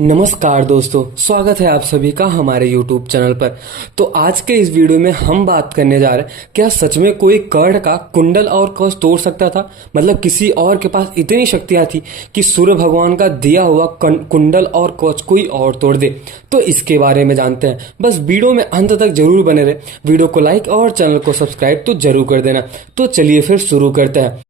नमस्कार दोस्तों, स्वागत है आप सभी का हमारे YouTube चैनल पर। तो आज के इस वीडियो में हम बात करने जा रहे हैं, क्या सच में कोई कर्ण का कुंडल और कवच तोड़ सकता था? मतलब किसी और के पास इतनी शक्तियां थी कि सूर्य भगवान का दिया हुआ कुंडल और कवच कोई और तोड़ दे? तो इसके बारे में जानते हैं। बस वीडियो में अंत तक जरूर बने रहे। वीडियो को लाइक और चैनल को सब्सक्राइब तो जरूर कर देना। तो चलिए फिर शुरू करते हैं।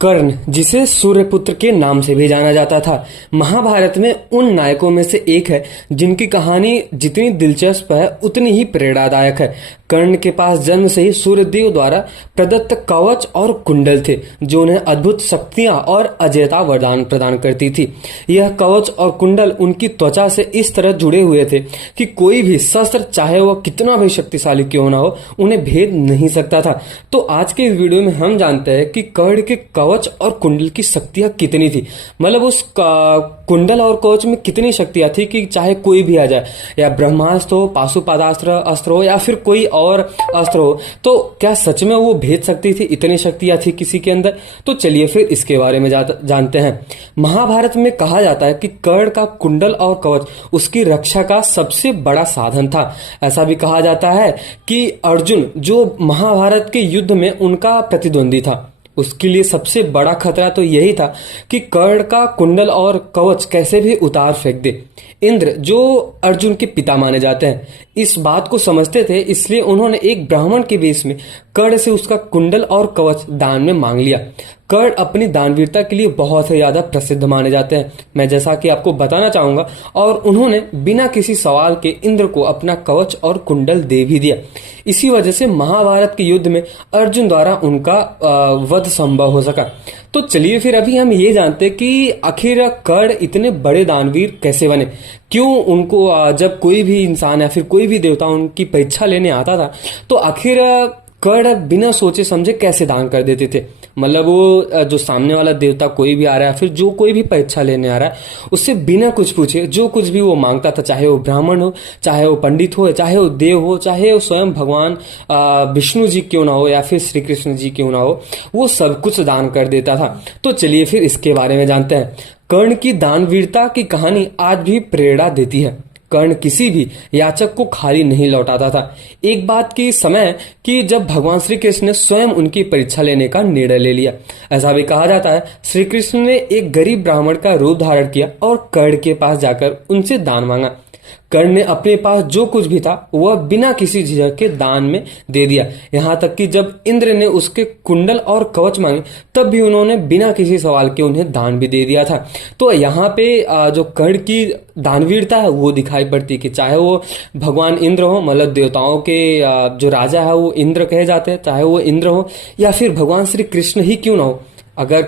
कर्ण, जिसे सूर्यपुत्र के नाम से भी जाना जाता था, महाभारत में उन नायकों में से एक है जिनकी कहानी जितनी दिलचस्प है उतनी ही प्रेरणादायक है। कर्ण के पास जन्म से ही सूर्यदेव द्वारा प्रदत्त कवच और कुंडल थे, जो उन्हें अद्भुत शक्तियां और अजयता वरदान प्रदान करती थी। यह कवच और कुंडल उनकी त्वचा से इस तरह जुड़े हुए थे कि कोई भी शस्त्र, चाहे वह कितना भी शक्तिशाली क्यों ना हो, उन्हें भेद नहीं सकता था। तो आज के इस वीडियो में हम जानते हैं कि कर्ण के कवच और कुंडल की शक्तियां कितनी थी। मतलब उस कुंडल और कवच में कितनी शक्तियां थी कि चाहे कोई भी आ जाए, या ब्रह्मास्त्र हो, पाशुपदास्त्र अस्त्र हो, या फिर कोई और अस्त्र हो, तो क्या सच में वो भेज सकती थी? इतनी शक्तियां थी किसी के अंदर? तो चलिए फिर इसके बारे में जानते हैं। महाभारत में कहा जाता है कि कर्ण का कुंडल और कवच उसकी रक्षा का सबसे बड़ा साधन था। ऐसा भी कहा जाता है कि अर्जुन, जो महाभारत के युद्ध में उनका प्रतिद्वंदी था, उसके लिए सबसे बड़ा खतरा तो यही था कि कर्ण का कुंडल और कवच कैसे भी उतार फेंक दे। इंद्र, जो अर्जुन के पिता माने जाते हैं, इस बात को समझते थे, इसलिए उन्होंने एक ब्राह्मण के वेश में कर्ण से उसका कुंडल और कवच दान में मांग लिया। कर्ण अपनी दानवीरता के लिए बहुत ही ज्यादा प्रसिद्ध माने जाते हैं, मैं जैसा कि आपको बताना चाहूंगा। और उन्होंने बिना किसी सवाल के इंद्र को अपना कवच और कुंडल दे भी दिया। इसी वजह से महाभारत के युद्ध में अर्जुन द्वारा उनका वध संभव हो सका। तो चलिए फिर अभी हम ये जानते हैं कि आखिर कर्ण इतने बड़े दानवीर कैसे बने। क्यों उनको जब कोई भी इंसान या फिर कोई भी देवता उनकी परीक्षा लेने आता था, तो आखिर कर्ण बिना सोचे समझे कैसे दान कर देते थे? मतलब वो जो सामने वाला देवता कोई भी आ रहा है, फिर जो कोई भी परीक्षा लेने आ रहा है, उससे बिना कुछ पूछे जो कुछ भी वो मांगता था, चाहे वो ब्राह्मण हो, चाहे वो पंडित हो, चाहे वो देव हो, चाहे वो स्वयं भगवान विष्णु जी क्यों ना हो, या फिर श्री कृष्ण जी क्यों ना हो, वो सब कुछ दान कर देता था। तो चलिए फिर इसके बारे में जानते हैं। कर्ण की दानवीरता की कहानी आज भी प्रेरणा देती है। कर्ण किसी भी याचक को खाली नहीं लौटाता था। एक बात की समय कि जब भगवान श्री कृष्ण ने स्वयं उनकी परीक्षा लेने का निर्णय ले लिया। ऐसा भी कहा जाता है, श्री कृष्ण ने एक गरीब ब्राह्मण का रूप धारण किया और कर्ण के पास जाकर उनसे दान मांगा। कर्ण ने अपने पास जो कुछ भी था वह बिना किसी झिझक के दान में दे दिया। यहाँ तक कि जब इंद्र ने उसके कुंडल और कवच मांगे, तब भी उन्होंने बिना किसी सवाल के उन्हें दान भी दे दिया था। तो यहाँ पे जो कर्ण की दानवीरता है वो दिखाई पड़ती कि चाहे वो भगवान इंद्र हो, मतलब देवताओं के जो राजा है वो इंद्र कहे जाते हैं, चाहे वो इंद्र हो या फिर भगवान श्री कृष्ण ही क्यों ना हो, अगर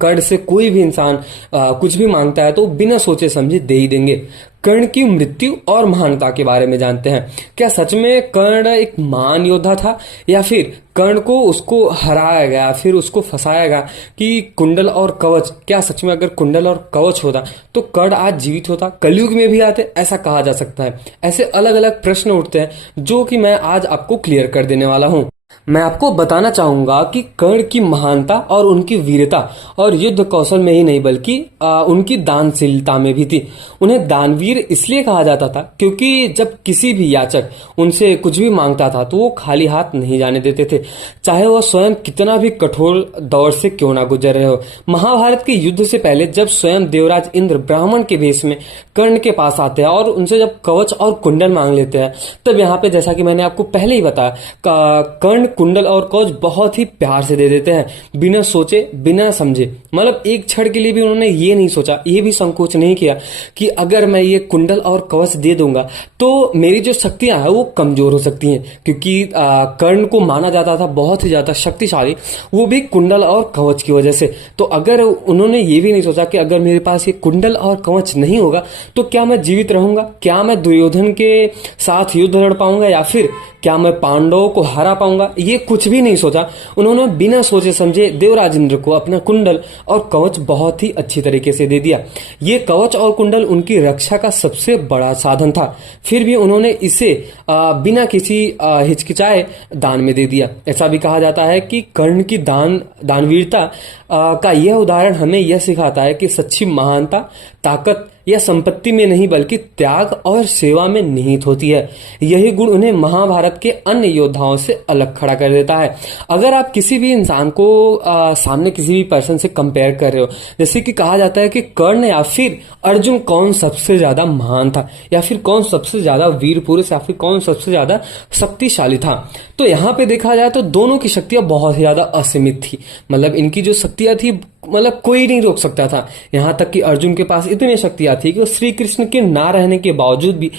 कर्ण से कोई भी इंसान कुछ भी मांगता है तो बिना सोचे समझे दे ही देंगे। कर्ण की मृत्यु और महानता के बारे में जानते हैं। क्या सच में कर्ण एक महान योद्धा था, या फिर कर्ण को उसको हराया गया, फिर उसको फंसाया गया कि कुंडल और कवच? क्या सच में अगर कुंडल और कवच होता तो कर्ण आज जीवित होता, कलयुग में भी आते? ऐसा कहा जा सकता है। ऐसे अलग अलग प्रश्न उठते हैं जो कि मैं आज आपको क्लियर कर देने वाला हूँ। मैं आपको बताना चाहूंगा कि कर्ण की महानता और उनकी वीरता और युद्ध कौशल में ही नहीं बल्कि उनकी दानशीलता में भी थी। उन्हें दानवीर इसलिए कहा जाता था क्योंकि जब किसी भी याचक उनसे कुछ भी मांगता था तो वो खाली हाथ नहीं जाने देते थे, चाहे वह स्वयं कितना भी कठोर दौर से क्यों ना गुजर रहे हो। महाभारत के युद्ध से पहले जब स्वयं देवराज इंद्र ब्राह्मण के वेश में कर्ण के पास आते हैं और उनसे जब कवच और कुंडल मांग लेते हैं, तब यहाँ पे जैसा कि मैंने आपको पहले ही बताया, कर्ण कुंडल और कवच बहुत ही प्यार से दे देते हैं, बिना सोचे बिना समझे। मतलब एक क्षण के लिए भी उन्होंने ये नहीं सोचा, ये भी संकोच नहीं किया कि अगर मैं ये कुंडल और कवच दे दूंगा तो मेरी जो शक्तियां हैं वो कमजोर हो सकती हैं। क्योंकि कर्ण को माना जाता था बहुत ही ज्यादा शक्तिशाली, वो भी कुंडल और कवच की वजह से। तो अगर उन्होंने ये भी नहीं सोचा कि अगर मेरे पास ये कुंडल और कवच नहीं होगा तो क्या मैं जीवित रहूंगा, क्या मैं दुर्योधन के साथ युद्ध लड़ पाऊंगा, या फिर क्या मैं पांडवों को हरा पाऊंगा, ये कुछ भी नहीं सोचा। उन्होंने बिना सोचे समझे देवराज इंद्र को अपना कुंडल और कवच बहुत ही अच्छी तरीके से दे दिया। ये कवच और कुंडल उनकी रक्षा का सबसे बड़ा साधन था, फिर भी उन्होंने इसे बिना किसी हिचकिचाए दान में दे दिया। ऐसा भी कहा जाता है कि कर्ण की दानवीरता का यह उदाहरण हमें यह सिखाता है कि सच्ची महानता, ताकत या संपत्ति में नहीं बल्कि त्याग और सेवा में निहित होती है। यही गुण उन्हें महाभारत के अन्य योद्धाओं से अलग खड़ा कर देता है। अगर आप किसी भी इंसान को सामने किसी भी पर्सन से कंपेयर कर रहे हो, जैसे कि कहा जाता है कि कर्ण या फिर अर्जुन कौन सबसे ज्यादा महान था, या फिर कौन सबसे ज्यादा वीर पुरुष, या फिर कौन सबसे ज्यादा शक्तिशाली था, तो यहाँ पे देखा जाए तो दोनों की शक्तियां बहुत ज्यादा असीमित थी। मतलब इनकी जो शक्तियां थी, मतलब कोई नहीं रोक सकता था। यहाँ तक कि अर्जुन के पास इतनी शक्तियां थी कि वो श्री कृष्ण के ना रहने के बावजूद भी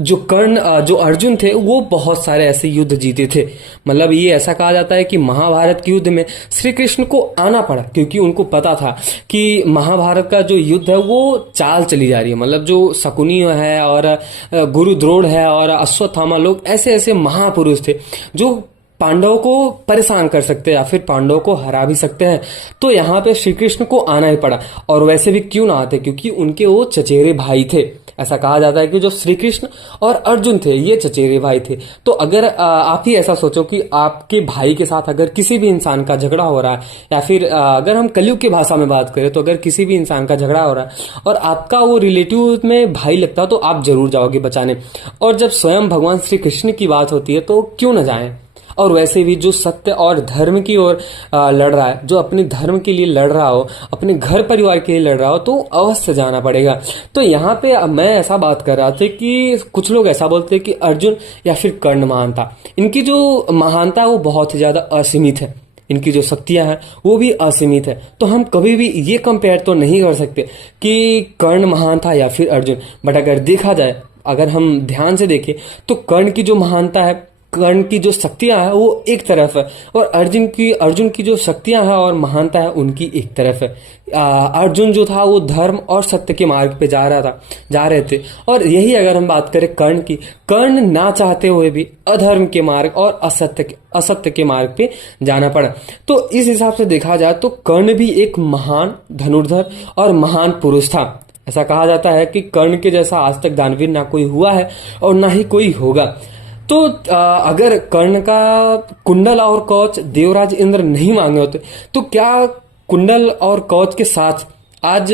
जो अर्जुन थे वो बहुत सारे ऐसे युद्ध जीते थे। मतलब ये ऐसा कहा जाता है कि महाभारत के युद्ध में श्री कृष्ण को आना पड़ा, क्योंकि उनको पता था कि महाभारत का जो युद्ध है वो चाल चली जा रही है। मतलब जो शकुनी है और गुरु द्रोण है और अश्वत्थामा, लोग ऐसे ऐसे महापुरुष थे जो पांडवों को परेशान कर सकते हैं या फिर पांडवों को हरा भी सकते हैं। तो यहाँ पे श्री कृष्ण को आना ही पड़ा। और वैसे भी क्यों ना आते, क्योंकि उनके वो चचेरे भाई थे। ऐसा कहा जाता है कि जो श्री कृष्ण और अर्जुन थे ये चचेरे भाई थे। तो अगर आप ही ऐसा सोचो कि आपके भाई के साथ अगर किसी भी इंसान का झगड़ा हो रहा है, या फिर अगर हम कलयुग की भाषा में बात करें तो अगर किसी भी इंसान का झगड़ा हो रहा है और आपका वो रिलेटिव में भाई लगता, तो आप जरूर जाओगे बचाने। और जब स्वयं भगवान श्री कृष्ण की बात होती है तो क्यों न जाएं। और वैसे भी जो सत्य और धर्म की ओर लड़ रहा है, जो अपने धर्म के लिए लड़ रहा हो, अपने घर परिवार के लिए लड़ रहा हो, तो अवश्य जाना पड़ेगा। तो यहाँ पे मैं ऐसा बात कर रहा था कि कुछ लोग ऐसा बोलते हैं कि अर्जुन या फिर कर्ण महान था। इनकी जो महानता वो बहुत ही ज्यादा असीमित है, इनकी जो शक्तियां हैं वो भी असीमित है। तो हम कभी भी ये कंपेयर तो नहीं कर सकते कि कर्ण महान था या फिर अर्जुन। बट अगर देखा जाए, अगर हम ध्यान से देखें तो कर्ण की जो महानता है, कर्ण की जो शक्तियां हैं वो एक तरफ है, और अर्जुन की जो शक्तियां हैं और महानता है उनकी एक तरफ है। अर्जुन जो था वो धर्म और सत्य के मार्ग पे जा रहे थे। और यही अगर हम बात करें कर्ण की, कर्ण ना चाहते हुए भी अधर्म के मार्ग और असत्य के मार्ग पे जाना पड़ा। तो इस हिसाब से देखा जाए तो कर्ण भी एक महान धनुर्धर और महान पुरुष था। ऐसा कहा जाता है कि कर्ण के जैसा आज तक दानवीर ना कोई हुआ है और ना ही कोई होगा। तो अगर कर्ण का कुंडल और कवच देवराज इंद्र नहीं मांगे होते, तो क्या कुंडल और कवच के साथ आज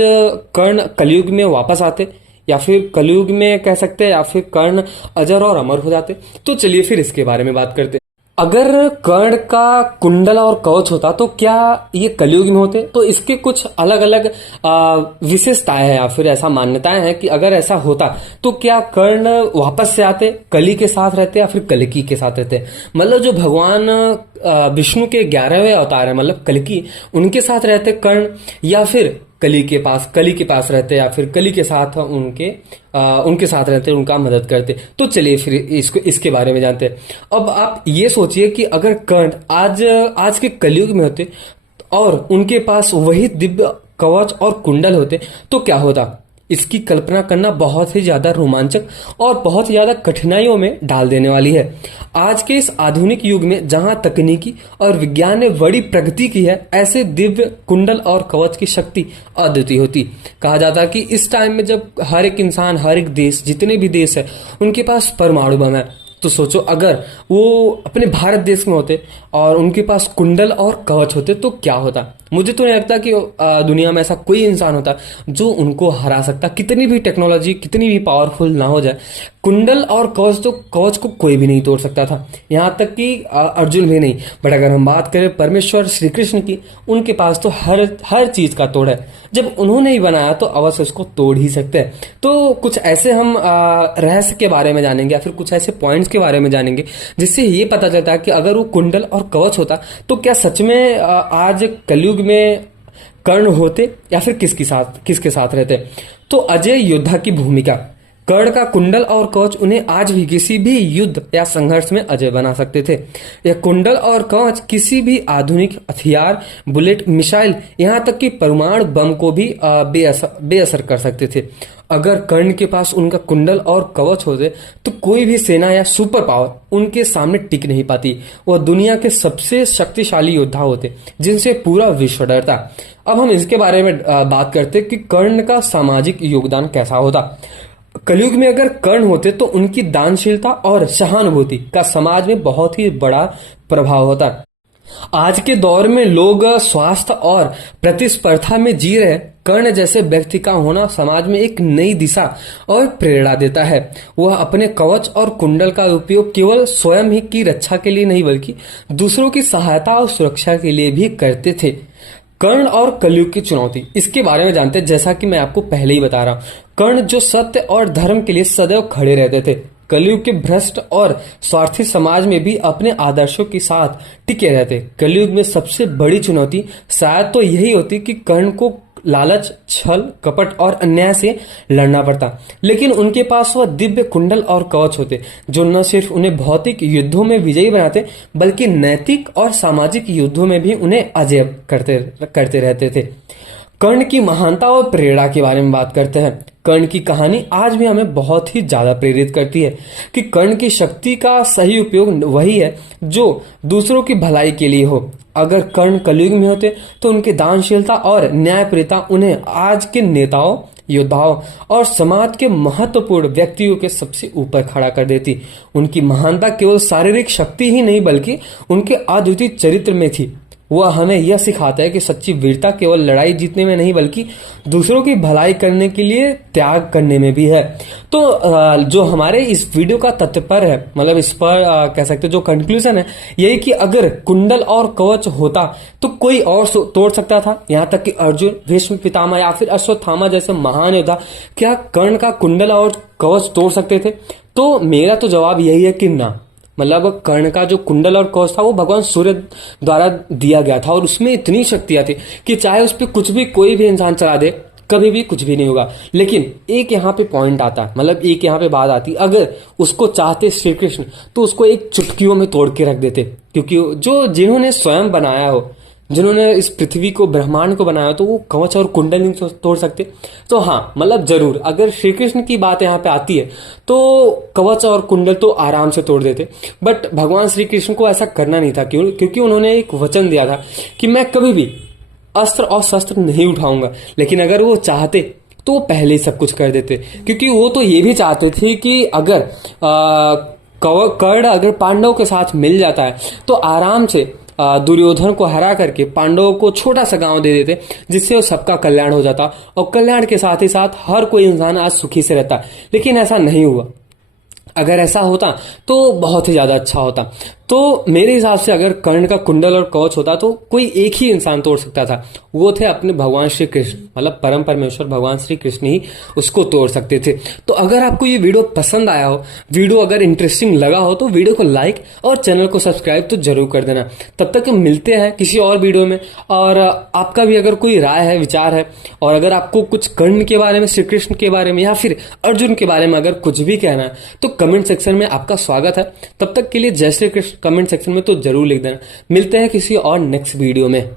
कर्ण कलयुग में वापस आते, या फिर कलयुग में कह सकते हैं, या फिर कर्ण अजर और अमर हो जाते? तो चलिए फिर इसके बारे में बात करते हैं। अगर कर्ण का कुंडल और कवच होता तो क्या ये कलयुग में होते? तो इसके कुछ अलग अलग विशेषताएं हैं या फिर ऐसा मान्यताएं हैं कि अगर ऐसा होता तो क्या कर्ण वापस से आते, कली के साथ रहते या फिर कल्कि के साथ रहते? मतलब जो भगवान विष्णु के 11वें अवतार है, मतलब कल्कि, उनके साथ रहते कर्ण, या फिर कली के पास रहते, या फिर कली के साथ उनके साथ रहते, उनका मदद करते? तो चलिए फिर इसके बारे में जानते हैं। अब आप ये सोचिए कि अगर कर्ण आज के कलयुग में होते और उनके पास वही दिव्य कवच और कुंडल होते तो क्या होता? इसकी कल्पना करना बहुत ही ज्यादा रोमांचक और बहुत ज्यादा कठिनाइयों में डाल देने वाली है। आज के इस आधुनिक युग में जहां तकनीकी और विज्ञान ने बड़ी प्रगति की है, ऐसे दिव्य कुंडल और कवच की शक्ति अद्वितीय होती। कहा जाता है कि इस टाइम में जब हर एक इंसान, हर एक देश, जितने भी देश है, उनके पास परमाणु बम है, तो सोचो अगर वो अपने भारत देश में होते और उनके पास कुंडल और कवच होते तो क्या होता? मुझे तो नहीं लगता कि दुनिया में ऐसा कोई इंसान होता जो उनको हरा सकता, कितनी भी टेक्नोलॉजी, कितनी भी पावरफुल ना हो जाए। कुंडल और कवच को कोई भी नहीं तोड़ सकता था, यहाँ तक कि अर्जुन भी नहीं। बट अगर हम बात करें परमेश्वर श्री कृष्ण की, उनके पास तो हर चीज का तोड़ है। जब उन्होंने ही बनाया तो अवश्य उसको तोड़ ही सकते हैं। तो कुछ ऐसे हम रहस्य के बारे में जानेंगे या फिर कुछ ऐसे पॉइंट्स के बारे में जानेंगे जिससे ये पता चलता है कि अगर वो कुंडल और कवच होता तो क्या सच में आज कलयुग में कर्ण होते या फिर किसके साथ रहते? तो अजय योद्धा की भूमिका, कर्ण का कुंडल और कवच उन्हें आज भी किसी भी युद्ध या संघर्ष में अजय बना सकते थे। यह कुंडल और कवच किसी भी आधुनिक हथियार, बुलेट, मिसाइल, यहाँ तक कि परमाणु बम को भी बेअसर कर सकते थे। अगर कर्ण के पास उनका कुंडल और कवच होते तो कोई भी सेना या सुपर पावर उनके सामने टिक नहीं पाती। वह दुनिया के सबसे शक्तिशाली योद्धा होते जिनसे पूरा विश्व डरता। अब हम इसके बारे में बात करते कि कर्ण का सामाजिक योगदान कैसा होता। कलयुग में अगर कर्ण होते तो उनकी दानशीलता और सहानुभूति का समाज में बहुत ही बड़ा प्रभाव होता। आज के दौर में लोग स्वास्थ्य और प्रतिस्पर्धा में जी रहे कर्ण जैसे व्यक्ति का होना समाज में एक नई दिशा और प्रेरणा देता है। वह अपने कवच और कुंडल का उपयोग केवल स्वयं ही की रक्षा के लिए नहीं बल्कि दूसरों की सहायता और सुरक्षा के लिए भी करते थे। कर्ण और कलयुग की चुनौती, इसके बारे में जानते हैं। जैसा कि मैं आपको पहले ही बता रहा हूं, कर्ण जो सत्य और धर्म के लिए सदैव खड़े रहते थे, कलयुग के भ्रष्ट और स्वार्थी समाज में भी अपने आदर्शों के साथ टिके रहते। कलयुग में सबसे बड़ी चुनौती शायद तो यही होती कि कर्ण को लालच, छल, कपट और अन्याय से लड़ना पड़ता, लेकिन उनके पास वह दिव्य कुंडल और कवच होते जो न सिर्फ उन्हें भौतिक युद्धों में विजयी बनाते बल्कि नैतिक और सामाजिक युद्धों में भी उन्हें अजय करते रहते थे। कर्ण की महानता और प्रेरणा के बारे में बात करते हैं। कर्ण की कहानी आज भी हमें बहुत ही ज्यादा प्रेरित करती है कि कर्ण की शक्ति का सही उपयोग वही है जो दूसरों की भलाई के लिए हो। अगर कर्ण कलयुग में होते तो उनकी दानशीलता और न्यायप्रियता उन्हें आज के नेताओं, योद्धाओं और समाज के महत्वपूर्ण व्यक्तियों के सबसे ऊपर खड़ा कर देती। उनकी महानता केवल शारीरिक शक्ति ही नहीं बल्कि उनके अद्वितीय चरित्र में थी। वह हमें यह सिखाता है कि सच्ची वीरता केवल लड़ाई जीतने में नहीं बल्कि दूसरों की भलाई करने के लिए त्याग करने में भी है। तो जो हमारे इस वीडियो का तात्पर्य है, मतलब इस पर कह सकते जो कंक्लूजन है, यही कि अगर कुंडल और कवच होता तो कोई और तोड़ सकता था। यहाँ तक कि अर्जुन, भीष्म पितामह या फिर अश्वत्थामा जैसे महान योद्धा क्या कर्ण का कुंडल और कवच तोड़ सकते थे? तो मेरा तो जवाब यही है कि ना। मतलब कर्ण का जो कुंडल और कवच था वो भगवान सूर्य द्वारा दिया गया था और उसमें इतनी शक्तियां थी कि चाहे उस पर कुछ भी कोई भी इंसान चला दे कभी भी कुछ भी नहीं होगा। लेकिन एक यहाँ पे पॉइंट आता है, मतलब एक यहाँ पे बात आती, अगर उसको चाहते श्री कृष्ण तो उसको एक चुटकियों में तोड़ के रख देते, क्योंकि जो जिन्होंने स्वयं बनाया हो, जिन्होंने इस पृथ्वी को, ब्रह्मांड को बनाया, तो वो कवच और कुंडल नहीं तोड़ सकते। तो हाँ, मतलब जरूर अगर श्री कृष्ण की बात यहाँ पे आती है तो कवच और कुंडल तो आराम से तोड़ देते, बट भगवान श्री कृष्ण को ऐसा करना नहीं था। क्यों? क्योंकि उन्होंने एक वचन दिया था कि मैं कभी भी अस्त्र और शस्त्र नहीं उठाऊंगा। लेकिन अगर वो चाहते तो वो पहले ही सब कुछ कर देते, क्योंकि वो तो ये भी चाहते थे कि अगर कर्ण अगर पांडवों के साथ मिल जाता है तो आराम से दुर्योधन को हरा करके पांडवों को छोटा सा गांव दे देते, जिससे सबका कल्याण हो जाता और कल्याण के साथ ही साथ हर कोई इंसान आज सुखी से रहता। लेकिन ऐसा नहीं हुआ। अगर ऐसा होता तो बहुत ही ज्यादा अच्छा होता। तो मेरे हिसाब से अगर कर्ण का कुंडल और कवच होता तो कोई एक ही इंसान तोड़ सकता था, वो थे अपने भगवान श्री कृष्ण, मतलब परम परमेश्वर भगवान श्री कृष्ण ही उसको तोड़ सकते थे। तो अगर आपको ये वीडियो पसंद आया हो, वीडियो अगर इंटरेस्टिंग लगा हो, तो वीडियो को लाइक और चैनल को सब्सक्राइब तो जरूर कर देना। तब तक हम मिलते हैं किसी और वीडियो में। और आपका भी अगर कोई राय है, विचार है, और अगर आपको कुछ कर्ण के बारे में, श्री कृष्ण के बारे में या फिर अर्जुन के बारे में अगर कुछ भी कहना है तो कमेंट सेक्शन में आपका स्वागत है। तब तक के लिए जय श्री कृष्ण कमेंट सेक्शन में तो जरूर लिख देना। मिलते हैं किसी और नेक्स्ट वीडियो में।